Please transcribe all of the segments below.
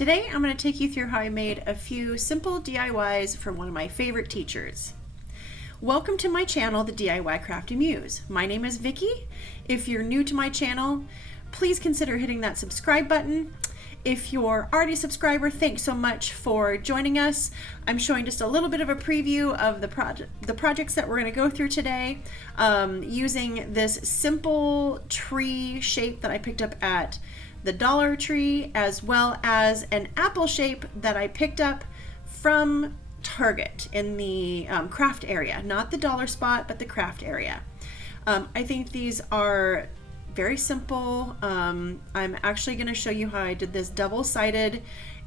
Today I'm going to take you through how I made a few simple DIYs for one of my favorite teachers. Welcome to my channel, the DIY Crafty Muse. My name is Vicki. If you're new to my channel, please consider hitting that subscribe button. If you're already a subscriber, thanks so much for joining us. I'm showing just a little bit of a preview of the projects that we're going to go through today, using this simple tree shape that I picked up at the Dollar Tree, as well as an apple shape that I picked up from Target in the craft area, not the dollar spot, but the craft area. I think these are very simple. I'm actually going to show you how I did this double-sided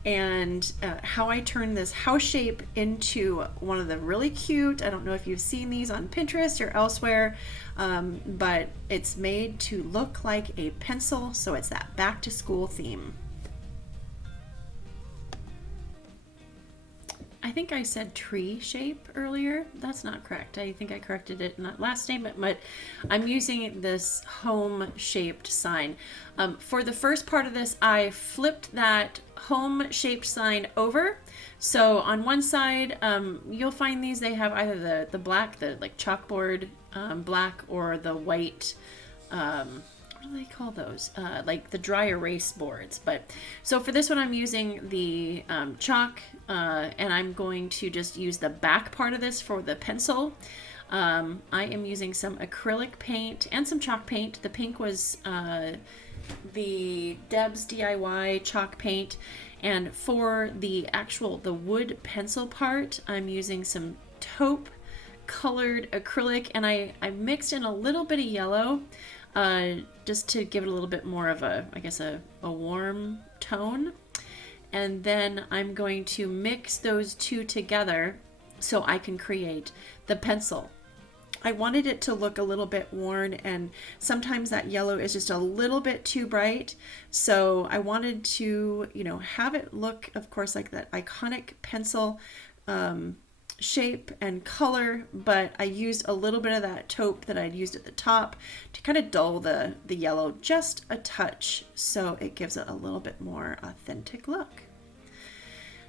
and how I turned this house shape into one of the really cute, I don't know if you've seen these on Pinterest or elsewhere, but it's made to look like a pencil, so it's that back to school theme. I think I said tree shape earlier. That's not correct. I think I corrected it in that last statement, but I'm using this home shaped sign. For the first part of this, I flipped that home shaped sign over. So on one side, you'll find these, they have either the black, the like chalkboard black, or the white, what do they call those? Like the dry erase boards. But so for this one, I'm using the chalk, and I'm going to just use the back part of this for the pencil. I am using some acrylic paint and some chalk paint. The pink was the Debs DIY chalk paint, and for the wood pencil part, I'm using some taupe colored acrylic, and I mixed in a little bit of yellow just to give it a little bit more of a, I guess, a warm tone. And then I'm going to mix those two together so I can create the pencil. I wanted it to look a little bit worn, and sometimes that yellow is just a little bit too bright. So I wanted to, have it look, of course, like that iconic pencil shape and color, but I used a little bit of that taupe that I'd used at the top to kind of dull the yellow just a touch, so it gives it a little bit more authentic look.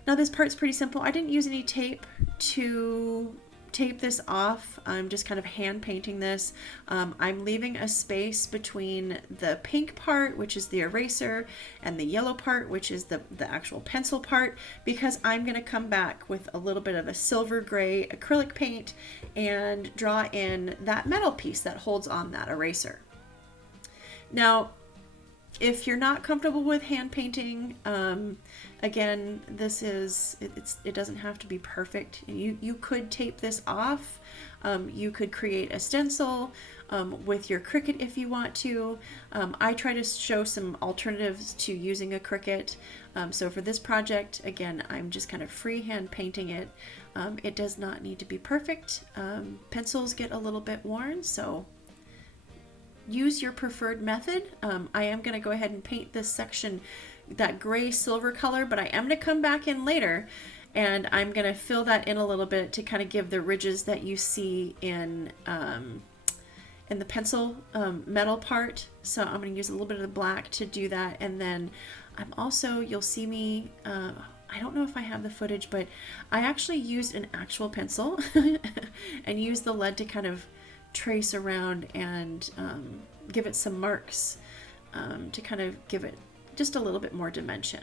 Now this part's pretty simple. I didn't use any tape to tape this off. I'm just kind of hand painting this. I'm leaving a space between the pink part, which is the eraser, and the yellow part, which is the actual pencil part, because I'm going to come back with a little bit of a silver gray acrylic paint and draw in that metal piece that holds on that eraser. Now, if you're not comfortable with hand painting, again, it doesn't have to be perfect. You could tape this off. You could create a stencil with your Cricut if you want to. I try to show some alternatives to using a Cricut. So for this project, again, I'm just kind of freehand painting it. It does not need to be perfect. Pencils get a little bit worn, so use your preferred method. I am going to go ahead and paint this section that gray silver color, but I am going to come back in later and I'm going to fill that in a little bit to kind of give the ridges that you see in the pencil metal part. So I'm going to use a little bit of the black to do that, and then I'm also, you'll see me, I don't know if I have the footage, but I actually used an actual pencil and used the lead to kind of trace around and give it some marks to kind of give it just a little bit more dimension.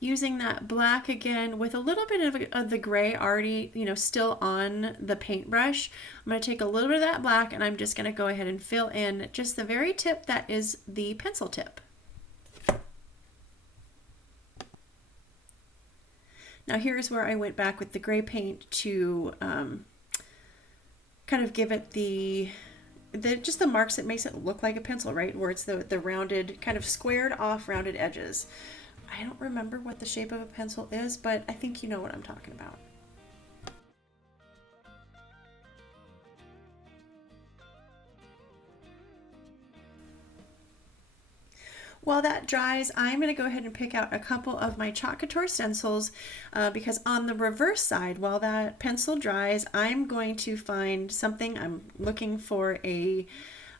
Using that black again with a little bit of the gray already, still on the paintbrush, I'm going to take a little bit of that black and I'm just going to go ahead and fill in just the very tip that is the pencil tip. Now here's where I went back with the gray paint to kind of give it just the marks that makes it look like a pencil, right? Where it's the rounded, kind of squared off rounded edges. I don't remember what the shape of a pencil is, but I think you know what I'm talking about. While that dries, I'm going to go ahead and pick out a couple of my Chalk Couture stencils because on the reverse side, while that pencil dries, I'm going to find something. I'm looking for a,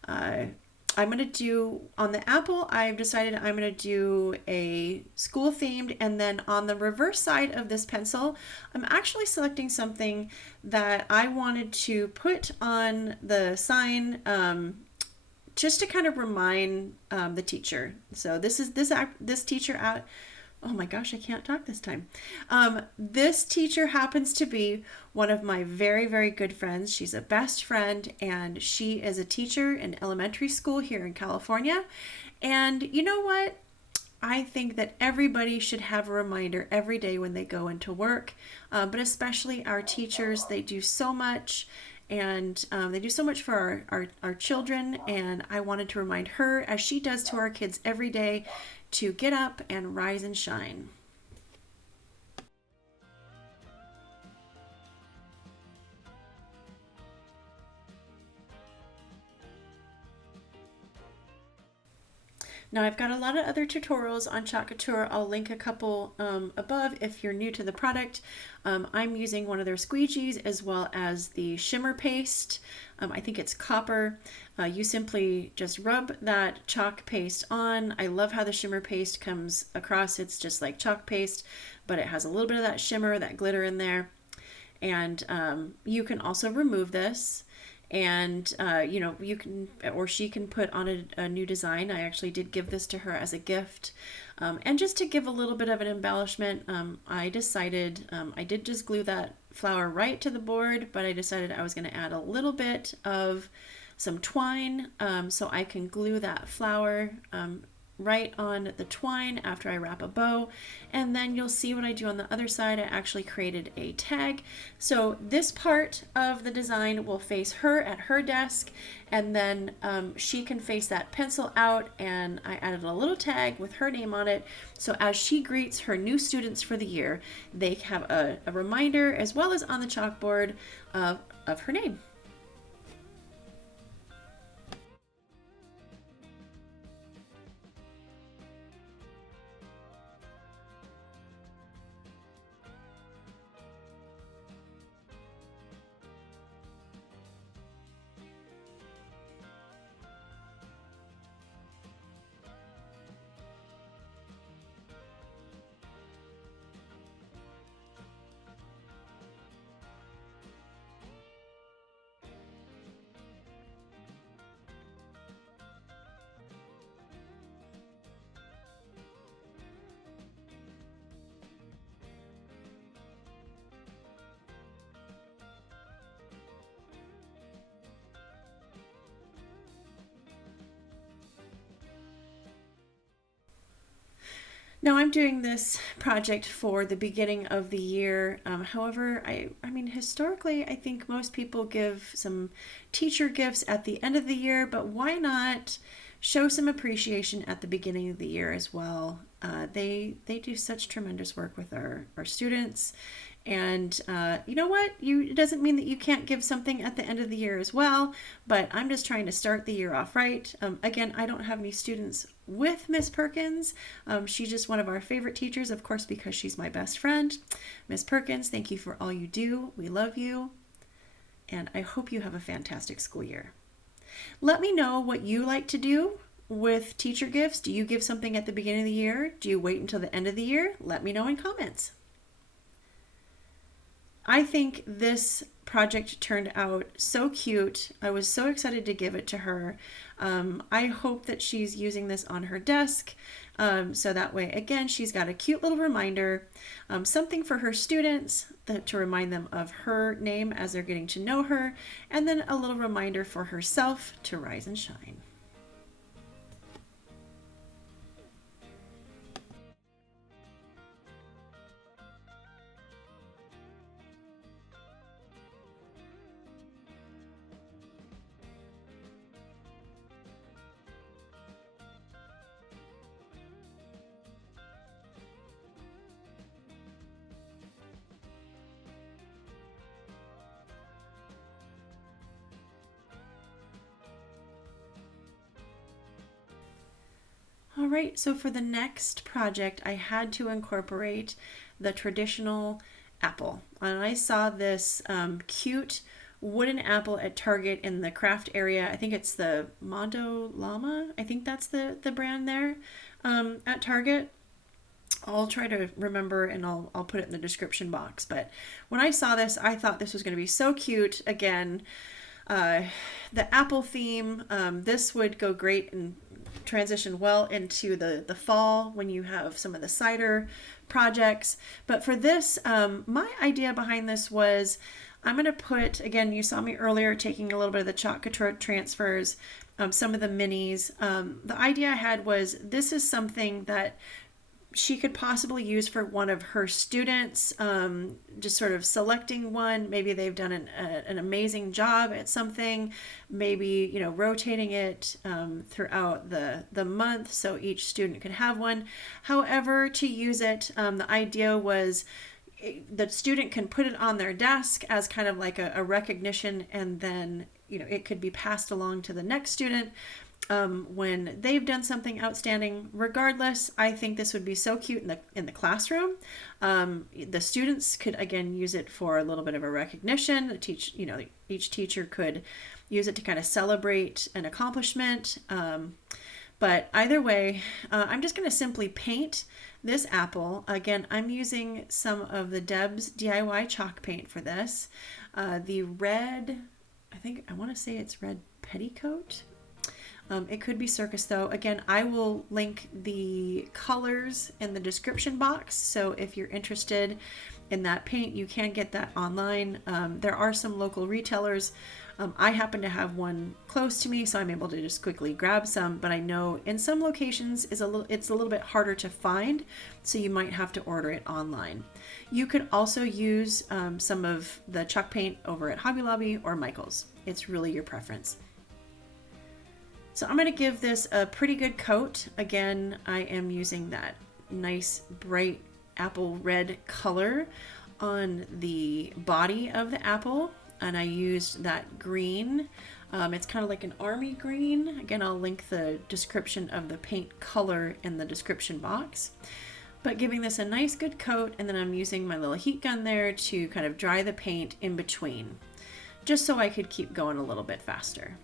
I'm going to do, on the apple, I've decided I'm going to do a school themed, and then on the reverse side of this pencil, I'm actually selecting something that I wanted to put on the sign just to kind of remind the teacher. So this is this teacher out. Oh my gosh, I can't talk this time. This teacher happens to be one of my very, very good friends. She's a best friend, and she is a teacher in elementary school here in California. And you know what? I think that everybody should have a reminder every day when they go into work, but especially our teachers. They do so much, and they do so much for our children, and I wanted to remind her, as she does to our kids every day, to get up and rise and shine. Now I've got a lot of other tutorials on Chalk Couture. I'll link a couple above if you're new to the product. I'm using one of their squeegees as well as the shimmer paste. I think it's copper. You simply just rub that chalk paste on. I love how the shimmer paste comes across. It's just like chalk paste, but it has a little bit of that shimmer, that glitter in there. And you can also remove this. And you know, you can, or she can put on a new design. I actually did give this to her as a gift, and just to give a little bit of an embellishment, I decided I did just glue that flower right to the board, but I decided I was going to add a little bit of some twine, so I can glue that flower right on the twine after I wrap a bow. And then you'll see what I do on the other side. I actually created a tag. So this part of the design will face her at her desk, and then she can face that pencil out, and I added a little tag with her name on it. So as she greets her new students for the year, they have a reminder, as well as on the chalkboard, of her name. Now I'm doing this project for the beginning of the year. However, I mean, historically, I think most people give some teacher gifts at the end of the year, but why not show some appreciation at the beginning of the year as well? They do such tremendous work with our students. And you know what? It doesn't mean that you can't give something at the end of the year as well, but I'm just trying to start the year off right. Again, I don't have any students with Miss Perkins. She's just one of our favorite teachers, of course, because she's my best friend. Miss Perkins, thank you for all you do. We love you, and I hope you have a fantastic school year. Let me know what you like to do with teacher gifts. Do you give something at the beginning of the year? Do you wait until the end of the year? Let me know in comments. I think this project turned out so cute. I was so excited to give it to her. I hope that she's using this on her desk. So that way, again, she's got a cute little reminder, something for her students to remind them of her name as they're getting to know her, and then a little reminder for herself to rise and shine. right, so for the next project, I had to incorporate the traditional apple. And I saw this cute wooden apple at Target in the craft area. I think it's the Mondo Lama. I think that's the brand there at Target. I'll try to remember and I'll put it in the description box. But when I saw this, I thought this was going to be so cute. Again, the apple theme, this would go great and transition well into the fall when you have some of the cider projects. But for this, my idea behind this was I'm going to put, again, you saw me earlier taking a little bit of the Chalk Couture transfers, some of the minis. The idea I had was this is something that she could possibly use for one of her students, just sort of selecting one. Maybe they've done an amazing job at something, maybe, you know, rotating it throughout the month so each student could have one. However, to use it, the idea was the student can put it on their desk as kind of like a recognition, and then, you know, it could be passed along to the next student when they've done something outstanding. Regardless, I think this would be so cute in the classroom. The students could again use it for a little bit of a recognition. Each teacher could use it to kind of celebrate an accomplishment. But either way, I'm just going to simply paint this apple. Again, I'm using some of the Debs DIY chalk paint for this. The red, I want to say it's red petticoat. It could be circus though. Again, I will link the colors in the description box. So if you're interested in that paint, you can get that online. There are some local retailers. I happen to have one close to me, so I'm able to just quickly grab some, but I know in some locations it's a little bit harder to find, so you might have to order it online. You could also use some of the chalk paint over at Hobby Lobby or Micheals. It's really your preference. So I'm going to give this a pretty good coat. Again, I am using that nice bright apple red color on the body of the apple, and I used that green. It's kind of like an army green. Again, I'll link the description of the paint color in the description box. But giving this a nice good coat, and then I'm using my little heat gun there to kind of dry the paint in between, just so I could keep going a little bit faster.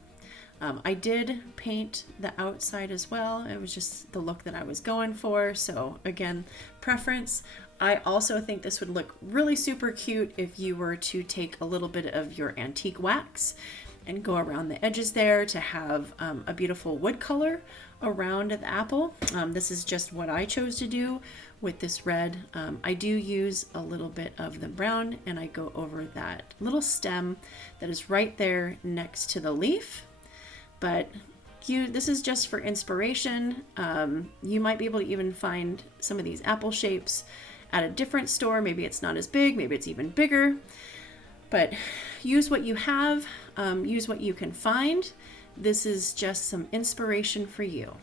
I did paint the outside as well. It was just the look that I was going for. So again, preference. I also think this would look really super cute if you were to take a little bit of your antique wax and go around the edges there to have a beautiful wood color around the apple. This is just what I chose to do with this red. I do use a little bit of the brown, and I go over that little stem that is right there next to the leaf. But this is just for inspiration. You might be able to even find some of these apple shapes at a different store. Maybe it's not as big, maybe it's even bigger. But use what you have, use what you can find. This is just some inspiration for you.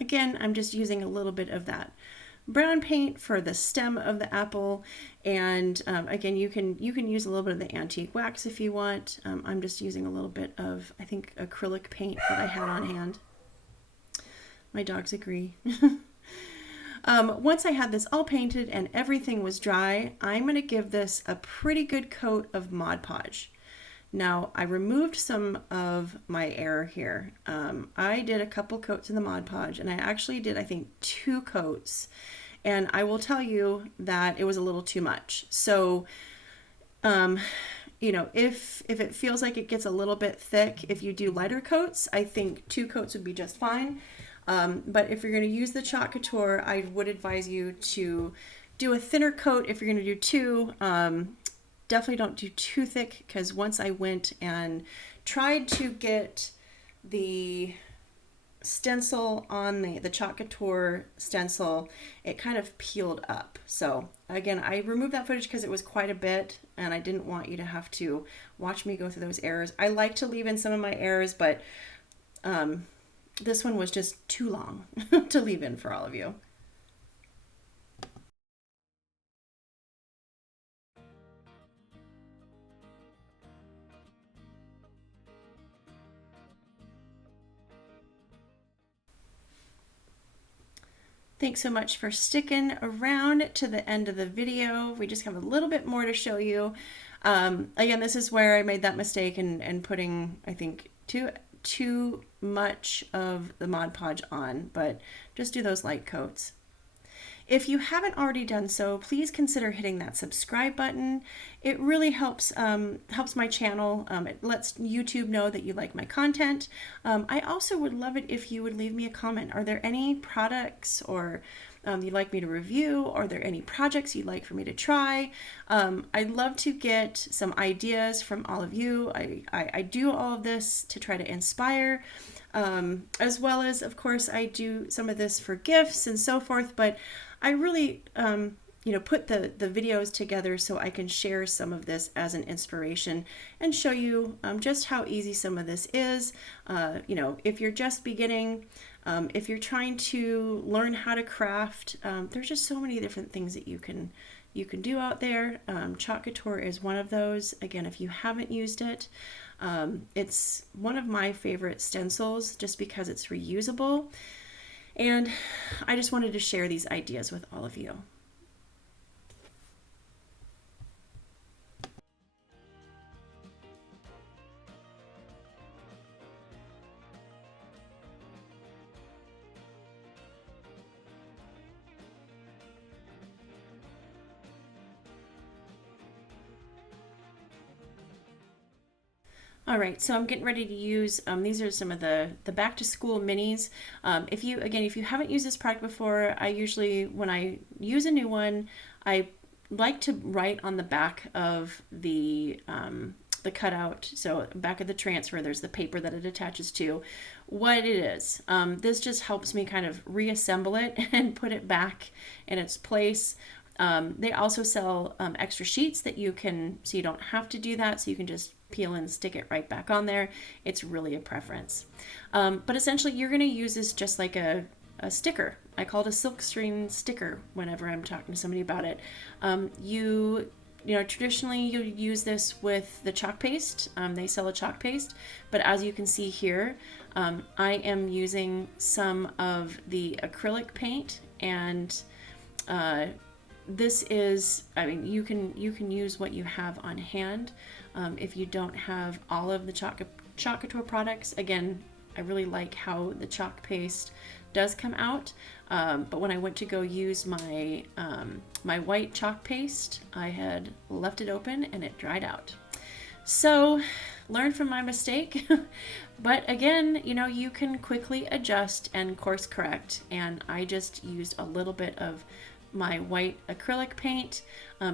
Again, I'm just using a little bit of that brown paint for the stem of the apple, and again, you can use a little bit of the antique wax if you want. I'm just using a little bit of, I think, acrylic paint that I had on hand. My dogs agree. Once I had this all painted and everything was dry, I'm going to give this a pretty good coat of Mod Podge. Now, I removed some of my error here. I did a couple coats in the Mod Podge, and I actually did, I think, 2 coats. And I will tell you that it was a little too much. So, you know, if it feels like it gets a little bit thick, if you do lighter coats, I think 2 coats would be just fine. But if you're going to use the Chalk Couture, I would advise you to do a thinner coat if you're going to do 2. Definitely don't do too thick, because once I went and tried to get the stencil on the Chalk Couture stencil, it kind of peeled up. So again, I removed that footage because it was quite a bit, and I didn't want you to have to watch me go through those errors. I like to leave in some of my errors, but this one was just too long to leave in for all of you. Thanks so much for sticking around to the end of the video. We just have a little bit more to show you. Again, this is where I made that mistake and putting, I think, too much of the Mod Podge on, but just do those light coats. If you haven't already done so, please consider hitting that subscribe button. It really helps my channel. It lets YouTube know that you like my content. I also would love it if you would leave me a comment. Are there any products or you'd like me to review? Are there any projects you'd like for me to try? I'd love to get some ideas from all of you. I do all of this to try to inspire, as well as, of course, I do some of this for gifts and so forth, but I really, put the videos together so I can share some of this as an inspiration and show you just how easy some of this is. If you're just beginning, if you're trying to learn how to craft, there's just so many different things that you can do out there. Chalk Couture is one of those. Again, if you haven't used it, it's one of my favorite stencils just because it's reusable. And I just wanted to share these ideas with all of you. All right, so I'm getting ready to use, these are some of the back to school minis. If you haven't used this product before, I usually, when I use a new one, I like to write on the back of the cutout, so back of the transfer, there's the paper that it attaches to, what it is. This just helps me kind of reassemble it and put it back in its place. They also sell extra sheets that you can, so you don't have to do that, so you can just peel and stick it right back on there. It's really a preference. But essentially you're going to use this just like a sticker. I call it a silkscreen sticker whenever I'm talking to somebody about it. Traditionally you use this with the chalk paste. They sell a chalk paste, but as you can see here, I am using some of the acrylic paint, and this is, you can use what you have on hand. If you don't have all of the Chalk Couture products, again, I really like how the chalk paste does come out. But when I went to go use my my white chalk paste, I had left it open and it dried out. So learn from my mistake. But again, you can quickly adjust and course correct. And I just used a little bit of my white acrylic paint.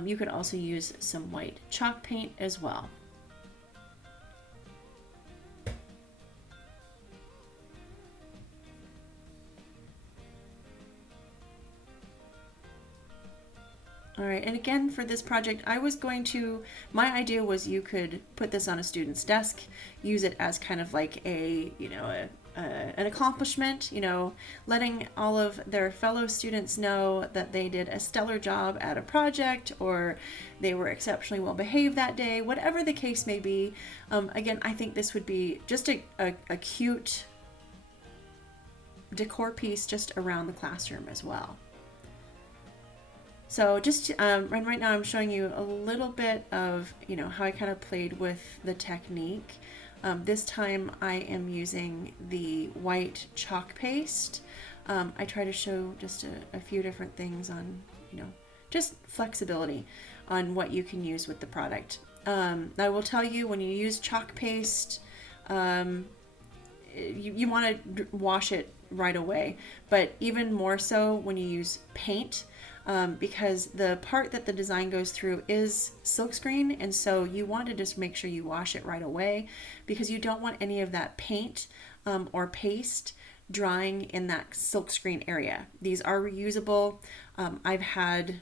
You could also use some white chalk paint as well. All right, and again, for this project, my idea was you could put this on a student's desk, use it as kind of like a an accomplishment, you know, letting all of their fellow students know that they did a stellar job at a project, or they were exceptionally well behaved that day, whatever the case may be. Again, I think this would be just a cute decor piece just around the classroom as well. So just right now I'm showing you a little bit of, you know, how I kind of played with the technique. This time I am using the white chalk paste. I try to show just a few different things on, you know, just flexibility on what you can use with the product. I will tell you, when you use chalk paste, you want to wash it right away, but even more so when you use paint, because the part that the design goes through is silkscreen, and so you want to just make sure you wash it right away, because you don't want any of that paint or paste drying in that silkscreen area. These are reusable. I've had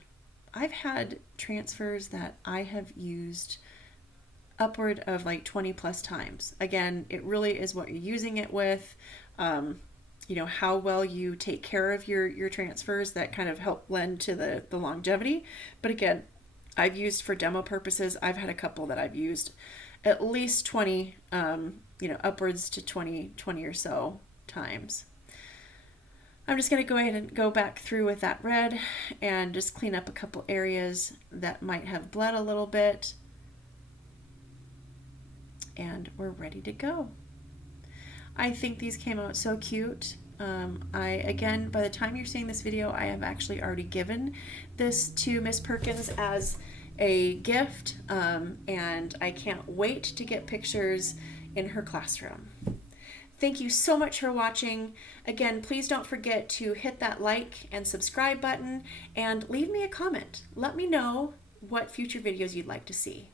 transfers that I have used upward of like 20 plus times. Again, it really is what you're using it with. You know, how well you take care of your transfers that kind of help lend to the longevity. But again, I've used for demo purposes, I've had a couple that I've used at least 20, you know, upwards to 20 or so times. I'm just going to go ahead and go back through with that red and just clean up a couple areas that might have bled a little bit. And we're ready to go. I think these came out so cute. Again, by the time you're seeing this video, I have actually already given this to Miss Perkins as a gift, and I can't wait to get pictures in her classroom. Thank you so much for watching. Again, please don't forget to hit that like and subscribe button and leave me a comment. Let me know what future videos you'd like to see.